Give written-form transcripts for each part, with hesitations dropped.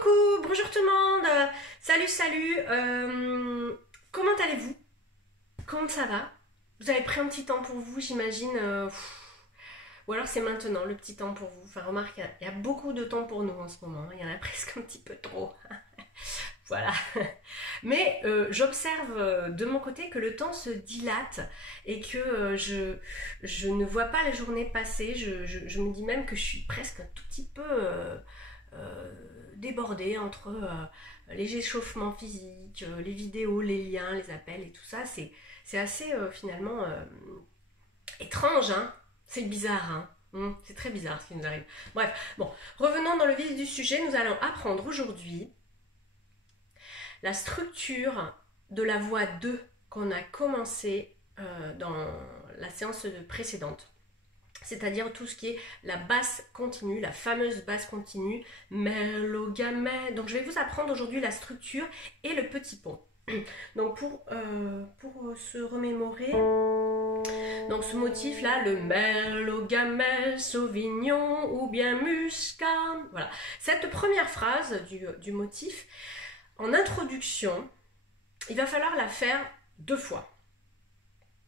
Coucou, bonjour tout le monde, salut, comment allez-vous? Comment ça va? Vous avez pris un petit temps pour vous, j'imagine, ou alors c'est maintenant le petit temps pour vous. Enfin, remarque, il y a beaucoup de temps pour nous en ce moment, il y en a presque un petit peu trop. Voilà. Mais j'observe de mon côté que le temps se dilate et que je ne vois pas la journée passer. Je me dis même que je suis presque un tout petit peu débordée entre les échauffements physiques, les vidéos, les liens, les appels et tout ça. C'est assez finalement étrange, hein. C'est bizarre, hein. C'est très bizarre ce qui nous arrive. Bref, bon, revenons dans le vif du sujet. Nous allons apprendre aujourd'hui la structure de la voix 2 qu'on a commencé dans la séance précédente. C'est-à-dire tout ce qui est la basse continue, la fameuse basse continue, merlo, gamay. Donc je vais vous apprendre aujourd'hui la structure et le petit pont. Donc pour se remémorer, donc ce motif là, le merlot, gamay, sauvignon ou bien muscat. Voilà, cette première phrase du motif, en introduction, il va falloir la faire 2 fois.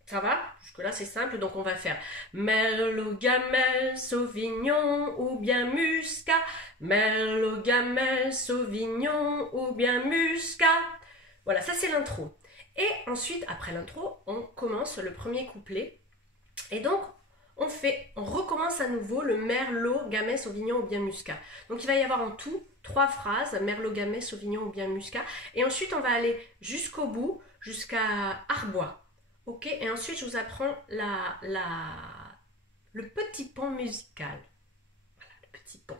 Ça va? Jusque-là, c'est simple. Donc, on va faire merlot, gamay, sauvignon ou bien muscat. Merlot, gamay, sauvignon ou bien muscat. Voilà, ça c'est l'intro. Et ensuite, après l'intro, on commence le premier couplet. Et donc, on recommence à nouveau le merlot, gamay, sauvignon ou bien muscat. Donc, il va y avoir en tout 3 phrases, merlot, gamay, sauvignon ou bien muscat. Et ensuite, on va aller jusqu'au bout, jusqu'à Arbois. Ok, et ensuite je vous apprends le petit pont musical. Voilà, le petit pont.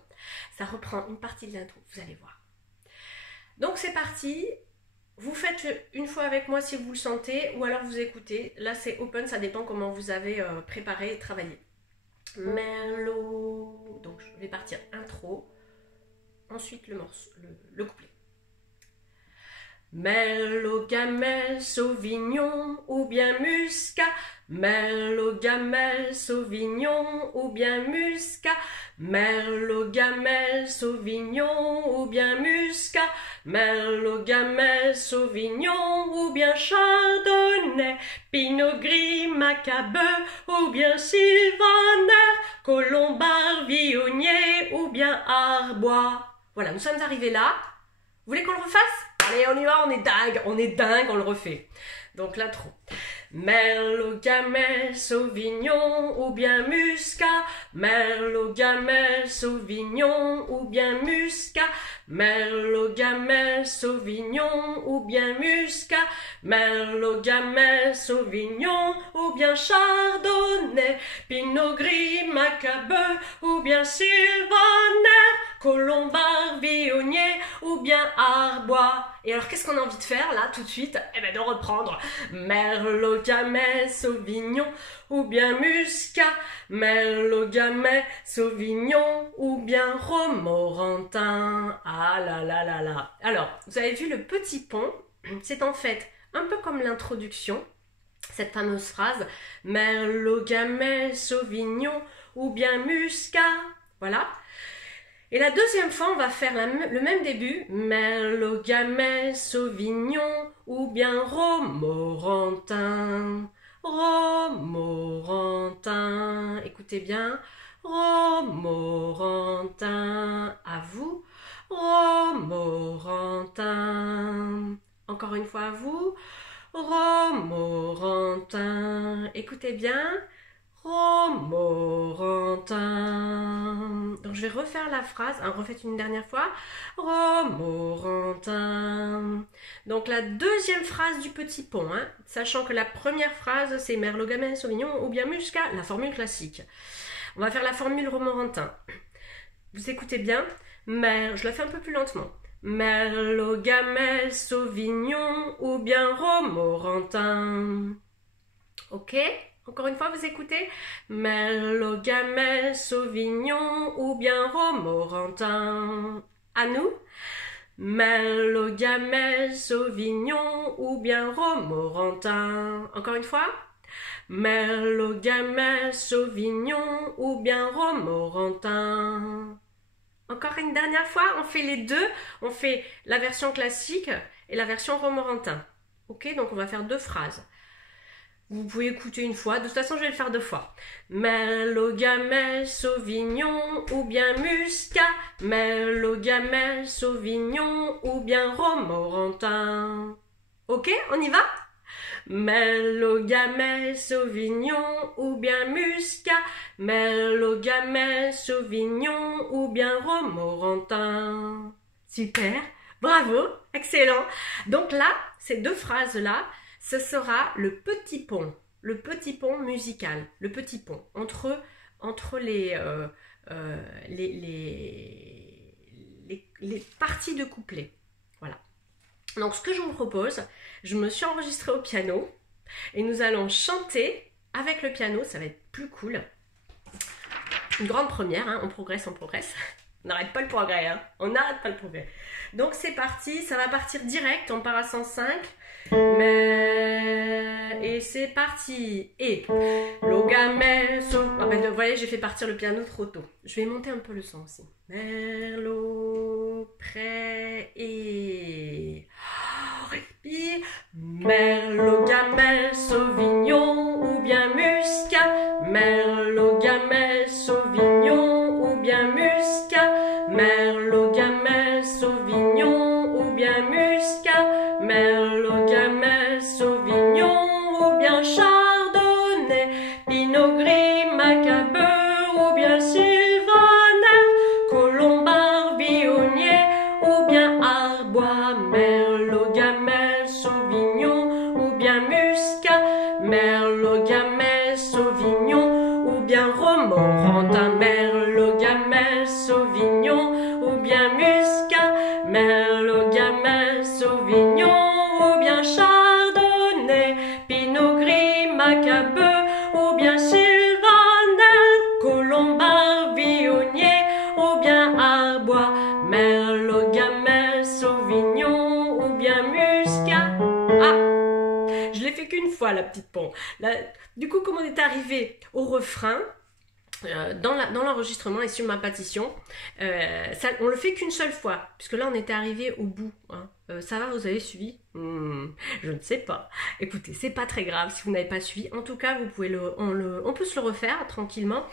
Ça reprend une partie de l'intro, vous allez voir. Donc c'est parti. Vous faites une fois avec moi si vous le sentez, ou alors vous écoutez. Là c'est open, ça dépend comment vous avez préparé et travaillé. Merlot. Donc je vais partir intro. Ensuite le morceau, le couplet. Merlot, gamay, sauvignon ou bien muscat. Merlot, gamay, sauvignon ou bien muscat. Merlot, gamay, sauvignon ou bien muscat. Merlot, gamay, sauvignon ou bien chardonnay. Pinot gris, macabeu ou bien sylvaner. Colombard, viognier ou bien arbois. Voilà, nous sommes arrivés là. Vous voulez qu'on le refasse? Allez, on y va, on est dingue, on le refait. Donc l'intro. Merlot, gamay, sauvignon ou bien muscat. Merlot, gamay, sauvignon ou bien muscat. Merlot, gamay, sauvignon ou bien muscat. Merlot, gamay, sauvignon ou bien chardonnay. Pinot gris, macabeu ou bien sylvaner. Colombard, viognier ou bien arbois. Et alors qu'est-ce qu'on a envie de faire là tout de suite? Eh bien de reprendre merlot, gamay, sauvignon ou bien muscat. Merlot, gamay, sauvignon ou bien romorantin. Ah là là là là. Alors vous avez vu le petit pont, c'est en fait un peu comme l'introduction, cette fameuse phrase merlot, gamay, sauvignon ou bien muscat. Voilà. Et la deuxième fois, on va faire le même début. Merlot, gamay, sauvignon ou bien romorantin. Romorantin. Écoutez bien. Romorantin. À vous. Romorantin. Encore une fois à vous. Romorantin. Écoutez bien. Romorantin. Donc je vais refaire la phrase, refaites une dernière fois. Romorantin. Donc la deuxième phrase du petit pont, sachant que la première phrase c'est merlot, gamay, sauvignon ou bien muscat, la formule classique. On va faire la formule romorantin. Vous écoutez bien? Je la fais un peu plus lentement. Merlot, gamay, sauvignon ou bien romorantin. Ok? Encore une fois, vous écoutez? Merlot, gamay, sauvignon ou bien romorantin. À nous? Merlot, gamay, sauvignon ou bien romorantin. Encore une fois? Merlot, gamay, sauvignon ou bien romorantin. Encore une dernière fois, on fait les deux. On fait la version classique et la version romorantin. Ok, donc on va faire 2 phrases. Vous pouvez écouter une fois. De toute façon, je vais le faire 2 fois. Merlot, Gamay, Sauvignon ou bien Muscat. Merlot, Gamay, Sauvignon ou bien Romorantin. Ok, on y va? Merlot, Gamay, Sauvignon ou bien Muscat. Merlot, Gamay, Sauvignon ou bien Romorantin. Super, bravo, excellent. Donc là, ces 2 phrases-là, ce sera le petit pont musical, le petit pont entre les parties de couplet. Voilà. Donc ce que je vous propose, je me suis enregistrée au piano et nous allons chanter avec le piano, ça va être plus cool. Une grande première, hein, on progresse. On n'arrête pas le progrès, hein. On n'arrête pas le progrès. Donc c'est parti, ça va partir direct, on part à 105. Et c'est parti. Et le Gamay, ah ben, vous voyez, j'ai fait partir le piano trop tôt. Je vais monter un peu le son aussi. Merlot, prêt et respire. Merlot, Gamay, Sauvignon ou bien Muscat. Merlot, Gamay, Sauvignon ou bien Muscat. Merlot, Gamay, Sauvignon ou bien Muscat. Merlot, Gamay, Sauvignon ou bien Chardonnay. Pinot Gris, Macabeu ou bien Sylvaner. Colombard, Viognier ou bien Arbois. Merlot, Gamay, Sauvignon ou bien Muscat. Merlot, Gamay, Sauvignon ou bien Romorantin. Merlot, Gamay, Sauvignon ou bien Muscat. Merlot, Gamay, Sauvignon ou bien Chardonnay. Pinot Gris, Macabeu ou bien Sylvaner. Colombard, Viognier ou bien Arbois. Merlot, Gamay, Sauvignon ou bien Muscat. Ah, je l'ai fait qu'une fois la petite pompe. Du coup, comme on est arrivé au refrain, dans l'enregistrement et sur ma partition, on le fait qu'une seule fois, puisque là on était arrivé au bout. Hein. Ça va, vous avez suivi? Je ne sais pas. Écoutez, c'est pas très grave si vous n'avez pas suivi. En tout cas, vous pouvez on peut se le refaire tranquillement.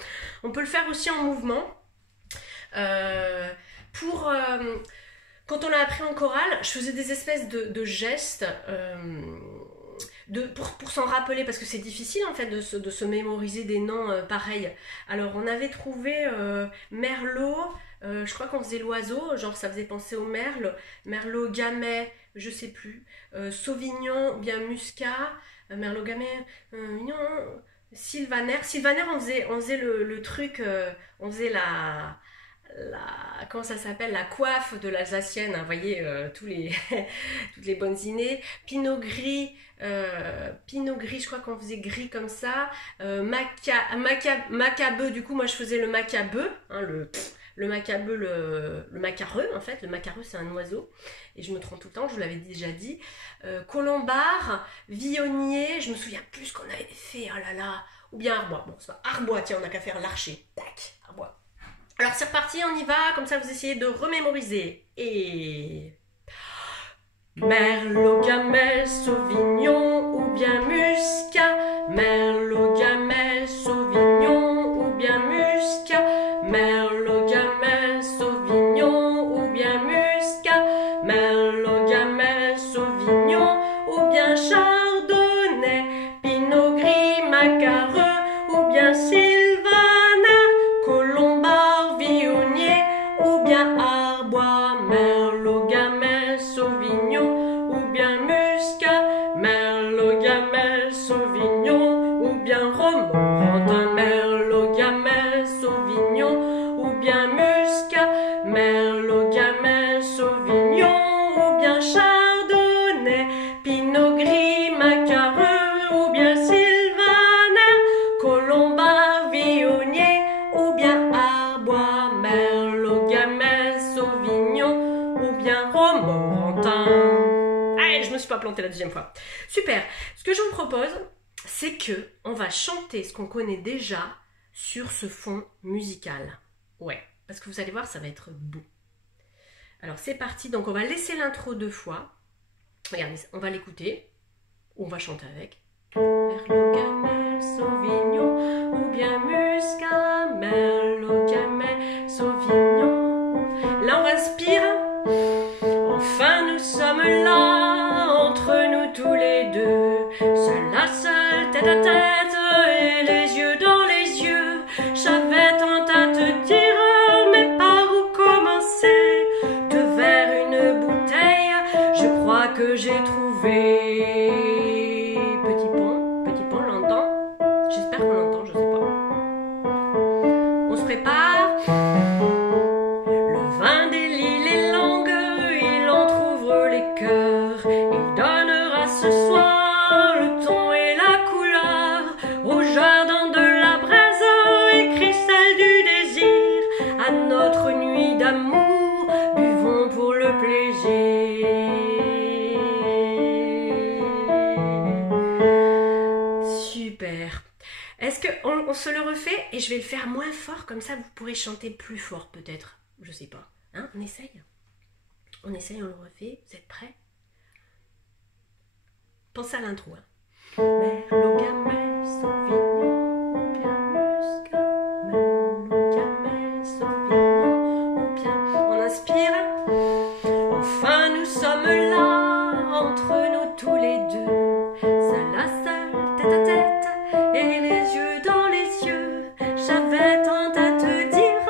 On peut le faire aussi en mouvement. Quand on l'a appris en chorale, je faisais des espèces de gestes. Pour s'en rappeler, parce que c'est difficile en fait de se mémoriser des noms pareils. Alors on avait trouvé Merlot, je crois qu'on faisait l'oiseau, genre ça faisait penser au merle. Merlot, Gamay, je sais plus. Sauvignon, bien Muscat. Merlot, Gamay, Sylvaner. Sylvaner, on faisait le truc, on faisait comment ça s'appelle, la coiffe de l'Alsacienne, hein, vous voyez, toutes les bonnes innées. Pinot Gris, je crois qu'on faisait gris comme ça. Macabeu, du coup, moi je faisais le Macabeu, hein, le Macabeu, le macareux en fait. Le macareux, c'est un oiseau, et je me trompe tout le temps, je vous l'avais déjà dit. Colombard, Viognier, je me souviens plus ce qu'on avait fait, oh là là. Ou bien Arbois, bon, c'est pas Arbois, tiens, on n'a qu'à faire l'archer, tac, Arbois. Alors c'est reparti, on y va, comme ça vous essayez de remémoriser. Et Merlot, Gamay, Sauvignon ou bien Muscat. Merlot, Gamay, Sauvignon ou bien Muscat. Merlot, Gamay, Sauvignon ou bien Muscat. Merlot, Gamay, Sauvignon ou bien Chardonnay. Pinot Gris, Macareux ou bien Sylvaner. Colombard, Viognier ou bien Arbois. Merlot, Gamay, Sauvignon ou bien Muscat. Merlot, Gamay, Sauvignon ou bien Romorantin. Merlot, Gamay, Sauvignon ou bien Muscat. Merlot, Gamay, Sauvignon ou bien Chardonnay. Pinot Gris, Macareux ou bien Sylvaner. Colombard, Viognier ou bien Arbois. Merlot, Gamay, Sauvignon ou bien Romorantin. Allez, je me suis pas plantée la deuxième fois. Super. Ce que je vous propose, c'est on va chanter ce qu'on connaît déjà sur ce fond musical. Ouais. parce que vous allez voir, ça va être beau. Alors c'est parti, donc on va laisser l'intro 2 fois. Regardez, on va l'écouter, on va chanter avec. Merlot, Gamay, Sauvignon, ou bien Muscat, Merlot, Gamay, Sauvignon. Là on respire. Enfin nous sommes là, entre nous tous les deux, seul à seul, tête à tête, et les yeux dans les yeux. J'avais tant à te dire, mais par où commencer? Deux verres, une bouteille, je crois que j'ai trouvé. Petit pont, on l'entend? J'espère qu'on l'entend, je sais pas. On se prépare. Le vin délie les langues, il entr'ouvre les cœurs. Il donnera ce soir le ton et la couleur, rougeur dans de la braise et cristal du désir. À notre nuit d'amour, buvons pour le plaisir. Super. Est-ce qu'on se le refait? Et je vais le faire moins fort, comme ça vous pourrez chanter plus fort peut-être. Je sais pas. Hein, on essaye? On essaye, on le refait. Vous êtes prêts? Pensez à l'intro. Hein. Merlot, Gamay, Sauvignon, ou bien Muscat. Merlot, Gamay, Sauvignon, ou bien... On inspire. Enfin nous sommes là, entre nous tous les deux, seul à seul, tête à tête, et les yeux dans les yeux. J'avais tant à te dire,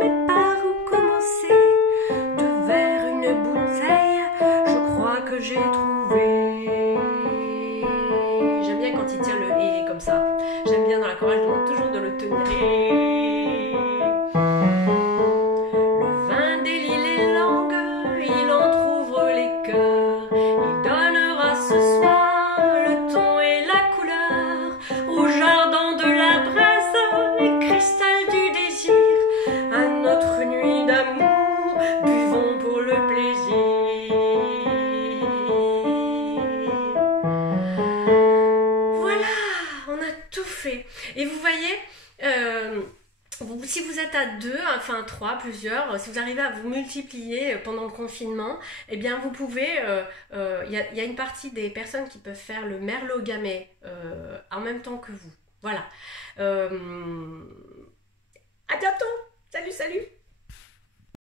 mais par où commencer? Deux verres, une bouteille, je crois que j'ai trouvé. J'aime bien quand il tient le « et » comme ça. J'aime bien dans la chorale, je demande toujours de le tenir. Le vin délie les langues, il entr'ouvre les cœurs. Il donnera ce soir le ton et la couleur, rougeur dans de la braise et cristal du désir. À notre nuit d'amour, buvons pour le plaisir. Voilà, on a tout fait. Et vous voyez, si vous êtes à 2, enfin 3, plusieurs, si vous arrivez à vous multiplier pendant le confinement, eh bien vous pouvez, il y a une partie des personnes qui peuvent faire le Merlot Gamay en même temps que vous. Voilà. À bientôt. Salut, salut.